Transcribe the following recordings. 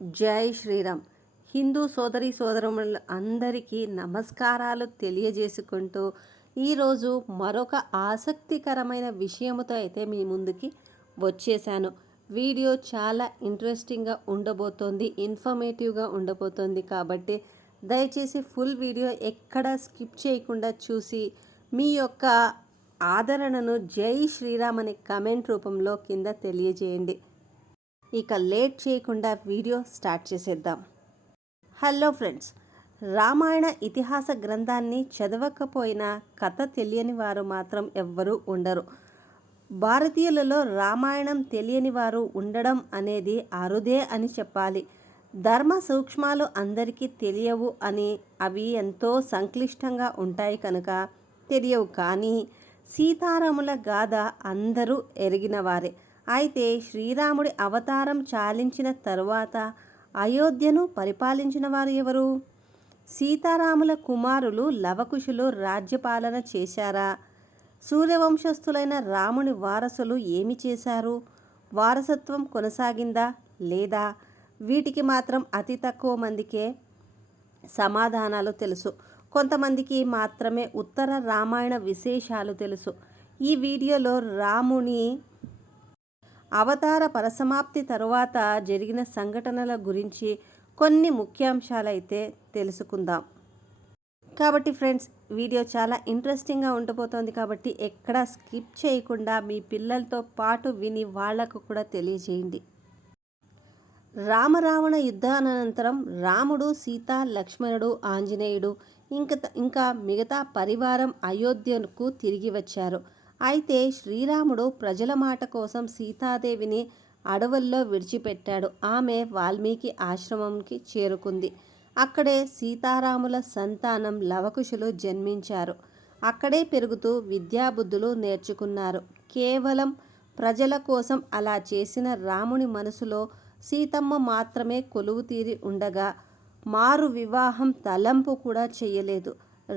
జై శ్రీరామ్. హిందూ సోదరి సోదరుల అందరికీ నమస్కారాలు తెలియజేసుకుంటూ ఈరోజు మరొక ఆసక్తికరమైన విషయముతో అయితే మీ ముందుకి వచ్చేసాను. వీడియో చాలా ఇంట్రెస్టింగ్గా ఉండబోతోంది, ఇన్ఫర్మేటివ్గా ఉండబోతోంది. కాబట్టి దయచేసి ఫుల్ వీడియో ఎక్కడ స్కిప్ చేయకుండా చూసి మీ యొక్క ఆదరణను జై శ్రీరామ్ అనే కమెంట్ రూపంలో కింద తెలియజేయండి. ఇక లేట్ చేయకుండా వీడియో స్టార్ట్ చేసేద్దాం. హలో ఫ్రెండ్స్, రామాయణ ఇతిహాస గ్రంథాన్ని చదవకపోయినా కథ తెలియని వారు మాత్రం ఎవ్వరూ ఉండరు. భారతీయులలో రామాయణం తెలియని వారు ఉండడం అనేది అరుదే అని చెప్పాలి. ధర్మ సూక్ష్మాలు అందరికీ తెలియవు అని, అవి ఎంతో సంక్లిష్టంగా ఉంటాయి కనుక తెలియవు. కానీ సీతారాముల గాథ అందరూ ఎరిగినవారే. అయితే శ్రీరాముడి అవతారం చాలించిన తరువాత అయోధ్యను పరిపాలించిన వారు ఎవరు? సీతారాముల కుమారులు లవకుశులు రాజ్యపాలన చేశారా? సూర్యవంశస్థులైన రాముని వారసులు ఏమి చేశారు? వారసత్వం కొనసాగిందా లేదా? వీటికి మాత్రం అతి తక్కువ మందికే సమాధానాలు తెలుసు. కొంతమందికి మాత్రమే ఉత్తర రామాయణ విశేషాలు తెలుసు. ఈ వీడియోలో రాముని అవతార పరిసమాప్తి తరువాత జరిగిన సంఘటనల గురించి కొన్ని ముఖ్యాంశాలైతే తెలుసుకుందాం. కాబట్టి ఫ్రెండ్స్, వీడియో చాలా ఇంట్రెస్టింగ్గా ఉండబోతోంది. కాబట్టి ఎక్కడా స్కిప్ చేయకుండా మీ పిల్లలతో పాటు విని వాళ్లకు కూడా తెలియజేయండి. రామరావణ యుద్ధానంతరం రాముడు, సీత, లక్ష్మణుడు, ఆంజనేయుడు ఇంకా మిగతా పరివారం అయోధ్యకు తిరిగి వచ్చారు. అయితే శ్రీరాముడు ప్రజల మాట కోసం సీతాదేవిని అడవుల్లో విడిచిపెట్టాడు. ఆమె వాల్మీకి ఆశ్రమంకి చేరుకుంది. అక్కడే సీతారాముల సంతానం లవకుశులు జన్మించారు. అక్కడే పెరుగుతూ విద్యాబుద్ధులు నేర్చుకున్నారు. కేవలం ప్రజల కోసం అలా చేసిన రాముని మనసులో సీతమ్మ మాత్రమే కొలువు తీరి ఉండగా మారు వివాహం తలంపు కూడా చేయలేదు.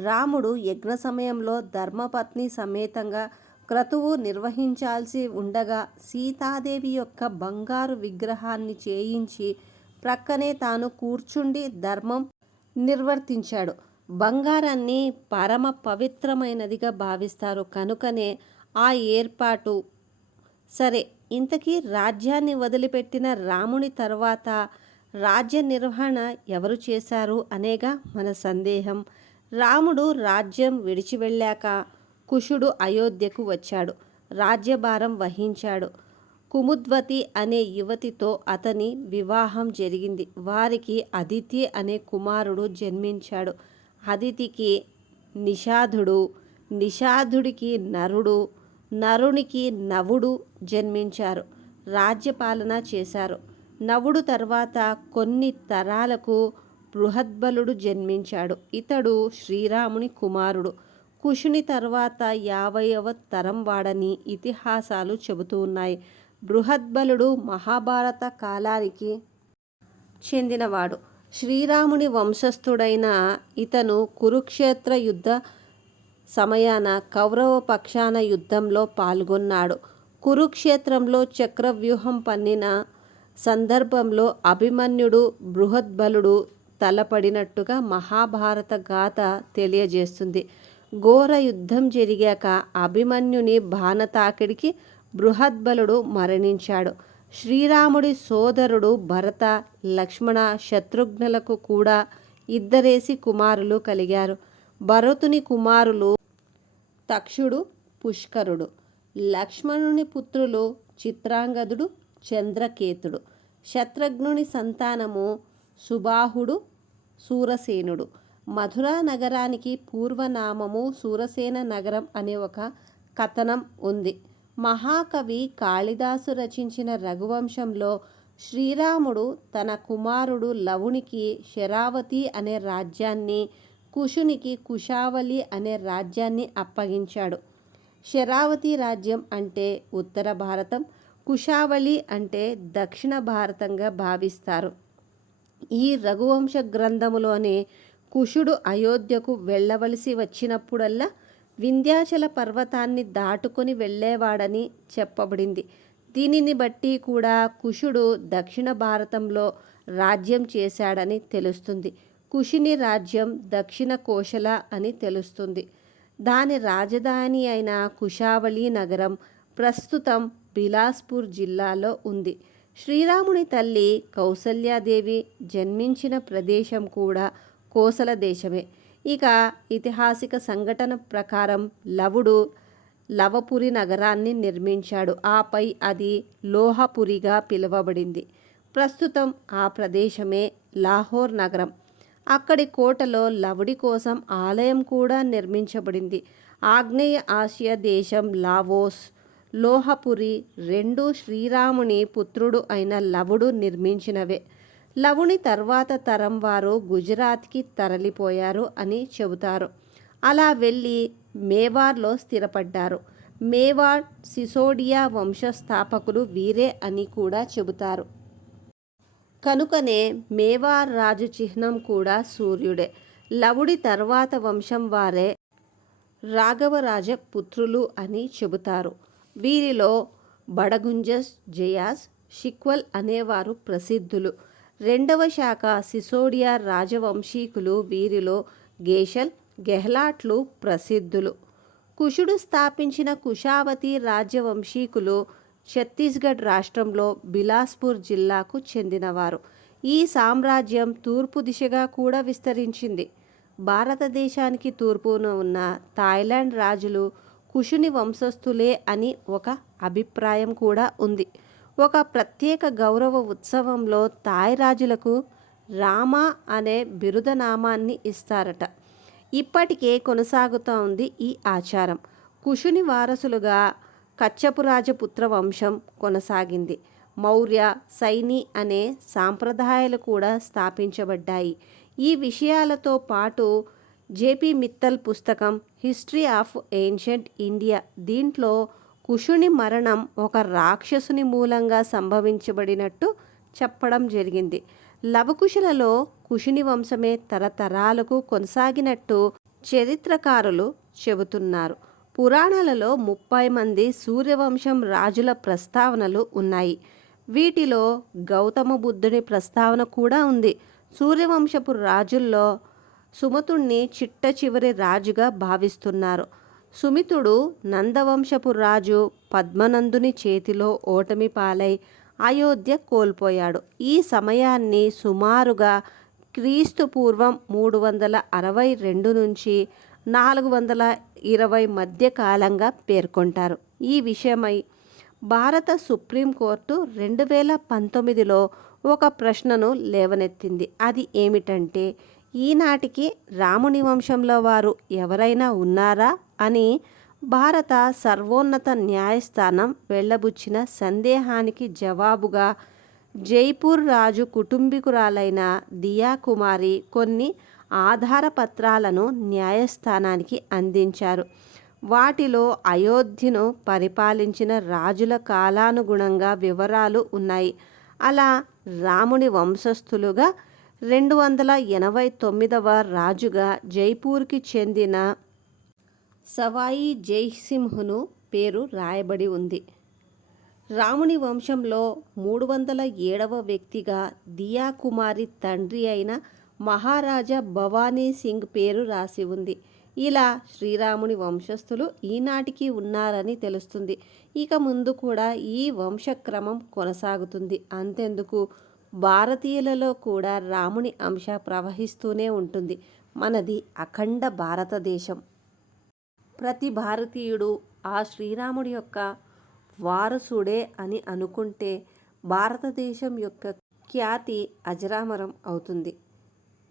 రాముడు యజ్ఞ సమయంలో ధర్మపత్ని సమేతంగా క్రతువు నిర్వహించాల్సి ఉండగా సీతాదేవి యొక్క బంగారు విగ్రహాన్ని చేయించి ప్రక్కనే తాను కూర్చుండి ధర్మం నిర్వర్తించాడు. బంగారాన్ని పరమ పవిత్రమైనదిగా భావిస్తారు కనుకనే ఆ ఏర్పాటు. సరే, ఇంతకీ రాజ్యాన్ని వదిలిపెట్టిన రాముని తర్వాత రాజ్య నిర్వహణ ఎవరు చేశారు అనేగా మన సందేహం. రాముడు రాజ్యం విడిచి వెళ్ళాక కుశుడు అయోధ్యకు వచ్చాడు. రాజ్యభారం వహించాడు. కుముద్వతి అనే యువతితో అతని వివాహం జరిగింది. వారికి అదితి అనే కుమారుడు జన్మించాడు. అదితికి నిషాధుడు, నిషాధుడికి నరుడు, నరునికి నవుడు జన్మించారు. రాజ్యపాలన చేశారు. నవుడు తర్వాత కొన్ని తరాలకు బృహద్బలుడు జన్మించాడు. ఇతడు శ్రీరాముని కుమారుడు. కుశుని తర్వాత 50వ తరం వాడని ఇతిహాసాలు చెబుతూ ఉన్నాయి. బృహద్బలుడు మహాభారత కాలానికి చెందినవాడు. శ్రీరాముని వంశస్థుడైన ఇతను కురుక్షేత్ర యుద్ధ సమయాన కౌరవ పక్షాన యుద్ధంలో పాల్గొన్నాడు. కురుక్షేత్రంలో చక్రవ్యూహం పన్నిన సందర్భంలో అభిమన్యుడు బృహద్బలుడు తలపడినట్టుగా మహాభారత గాథ తెలియజేస్తుంది. ఘోర యుద్ధం జరిగాక అభిమన్యుని బాణతాకిడికి బృహద్బలుడు మరణించాడు. శ్రీరాముడి సోదరుడు భరత, లక్ష్మణ, శత్రుఘ్నులకు కూడా ఇద్దరేసి కుమారులు కలిగారు. భరతుని కుమారులు తక్షుడు, పుష్కరుడు. లక్ష్మణుని పుత్రులు చిత్రాంగదుడు, చంద్రకేతుడు. శత్రుఘ్నుని సంతానము సుబాహుడు, సూరసేనుడు. మధురా నగరానికి పూర్వనామము సూరసేన నగరం అనే ఒక కథనం ఉంది. మహాకవి కాళిదాసు రచించిన రఘువంశంలో శ్రీరాముడు తన కుమారుడు లవునికి శరావతి అనే రాజ్యాన్ని, కుశునికి కుశావలి అనే రాజ్యాన్ని అప్పగించాడు. శరావతి రాజ్యం అంటే ఉత్తర భారతం, కుశావలి అంటే దక్షిణ భారతంగా భావిస్తారు. ఈ రఘువంశ గ్రంథములోనే కుశుడు అయోధ్యకు వెళ్ళవలసి వచ్చినప్పుడల్లా వింధ్యాచల పర్వతాన్ని దాటుకొని వెళ్ళేవాడని చెప్పబడింది. దీనిని బట్టి కూడా కుషుడు దక్షిణ భారతంలో రాజ్యం చేశాడని తెలుస్తుంది. కుషిని రాజ్యం దక్షిణ కోశల అని తెలుస్తుంది. దాని రాజధాని అయిన కుషావళి నగరం ప్రస్తుతం బిలాస్పూర్ జిల్లాలో ఉంది. శ్రీరాముని తల్లి కౌసల్యాదేవి జన్మించిన ప్రదేశం కూడా కోసల దేశమే. ఇక ఐతిహాసిక సంఘటన ప్రకారం లవుడు లవపురి నగరాన్ని నిర్మించాడు. ఆపై అది లోహపురిగా పిలువబడింది. ప్రస్తుతం ఆ ప్రదేశమే లాహోర్ నగరం. అక్కడి కోటలో లవుడి కోసం ఆలయం కూడా నిర్మించబడింది. ఆగ్నేయ ఆసియా దేశం లావోస్, లోహపురి రెండూ శ్రీరాముని పుత్రుడు అయిన లవుడు నిర్మించినవే. లవుని తర్వాత తరం వారు గుజరాత్కి తరలిపోయారు అని చెబుతారు. అలా వెళ్ళి మేవార్లో స్థిరపడ్డారు. మేవాడ్ సిసోడియా వంశస్థాపకులు వీరే అని కూడా చెబుతారు. కనుకనే మేవార్ రాజు చిహ్నం కూడా సూర్యుడే. లవుడి తర్వాత వంశం వారే రాఘవరాజ పుత్రులు అని చెబుతారు. వీరిలో బడగుంజస్, జయాస్, షిక్వల్ అనేవారు ప్రసిద్ధులు. రెండవ శాఖ సిసోడియా రాజవంశీకులు. వీరిలో గేషల్, గెహ్లాట్లు ప్రసిద్ధులు. కుషుడు స్థాపించిన కుషావతి రాజ్యవంశీకులు ఛత్తీస్గఢ్ రాష్ట్రంలో బిలాస్పూర్ జిల్లాకు చెందినవారు. ఈ సామ్రాజ్యం తూర్పు దిశగా కూడా విస్తరించింది. భారతదేశానికి తూర్పున ఉన్న థాయిలాండ్ రాజులు కుషుని వంశస్థులే అని ఒక అభిప్రాయం కూడా ఉంది. ఒక ప్రత్యేక గౌరవ ఉత్సవంలో థాయ్ రాజులకు రామా అనే బిరుదనామాన్ని ఇస్తారట. ఇప్పటికే కొనసాగుతూ ఉంది ఈ ఆచారం. కుషుని వారసులుగా కచ్చపు రాజపుత్ర వంశం కొనసాగింది. మౌర్య, సైని అనే సాంప్రదాయాలు కూడా స్థాపించబడ్డాయి. ఈ విషయాలతో పాటు జేపీ మిత్తల్ పుస్తకం హిస్టరీ ఆఫ్ ఏన్షియంట్ ఇండియా, దీంట్లో కుషుని మరణం ఒక రాక్షసుని మూలంగా సంభవించబడినట్టు చెప్పడం జరిగింది. లవకుశులలో కుషుని వంశమే తరతరాలకు కొనసాగినట్టు చరిత్రకారులు చెబుతున్నారు. పురాణాలలో 30 మంది సూర్యవంశం రాజుల ప్రస్తావనలు ఉన్నాయి. వీటిలో గౌతమ బుద్ధుని ప్రస్తావన కూడా ఉంది. సూర్యవంశపు రాజుల్లో సుమతుణ్ణి చిట్ట చివరి రాజుగా భావిస్తున్నారు. సుమితుడు నందవంశపు రాజు పద్మనందుని చేతిలో ఓటమి పాలై అయోధ్య కోల్పోయాడు. ఈ సమయాన్ని సుమారుగా క్రీస్తు పూర్వం 362 నుంచి 420 మధ్య కాలంగా పేర్కొంటారు. ఈ విషయమై భారత సుప్రీంకోర్టు 2019లో ఒక ప్రశ్నను లేవనెత్తింది. అది ఏమిటంటే, ఈనాటికి రాముని వంశంలో వారు ఎవరైనా ఉన్నారా అని భారత సర్వోన్నత న్యాయస్థానం వెళ్ళబుచ్చిన సందేహానికి జవాబుగా జైపూర్ రాజు కుటుంబీకురాలైన దియా కుమారి కొన్ని ఆధారపత్రాలను న్యాయస్థానానికి అందించారు. వాటిలో అయోధ్యను పరిపాలించిన రాజుల కాలానుగుణంగా వివరాలు ఉన్నాయి. అలా రాముని వంశస్థులుగా 289వ రాజుగా జైపూర్కి చెందిన సవాయి జైసింహ్ను పేరు రాయబడి ఉంది. రాముని వంశంలో 307వ వ్యక్తిగా దియా కుమారి తండ్రి అయిన మహారాజా భవానీ సింగ్ పేరు రాసి ఉంది. ఇలా శ్రీరాముని వంశస్థులు ఈనాటికి ఉన్నారని తెలుస్తుంది. ఇక ముందు కూడా ఈ వంశక్రమం కొనసాగుతుంది. అంతెందుకు, భారతీయులలో కూడా రాముని అంశ ప్రవహిస్తూనే ఉంటుంది. మనది అఖండ భారతదేశం. ప్రతి భారతీయుడు ఆ శ్రీరాముడి యొక్క వారసుడే అని అనుకుంటే భారతదేశం యొక్క ఖ్యాతి అజరామరం అవుతుంది.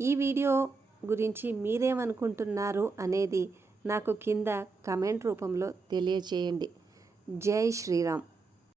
ఈ వీడియో గురించి మీరేమనుకుంటున్నారు అనేది నాకు కింద కమెంట్ రూపంలో తెలియచేయండి. జై శ్రీరామ్.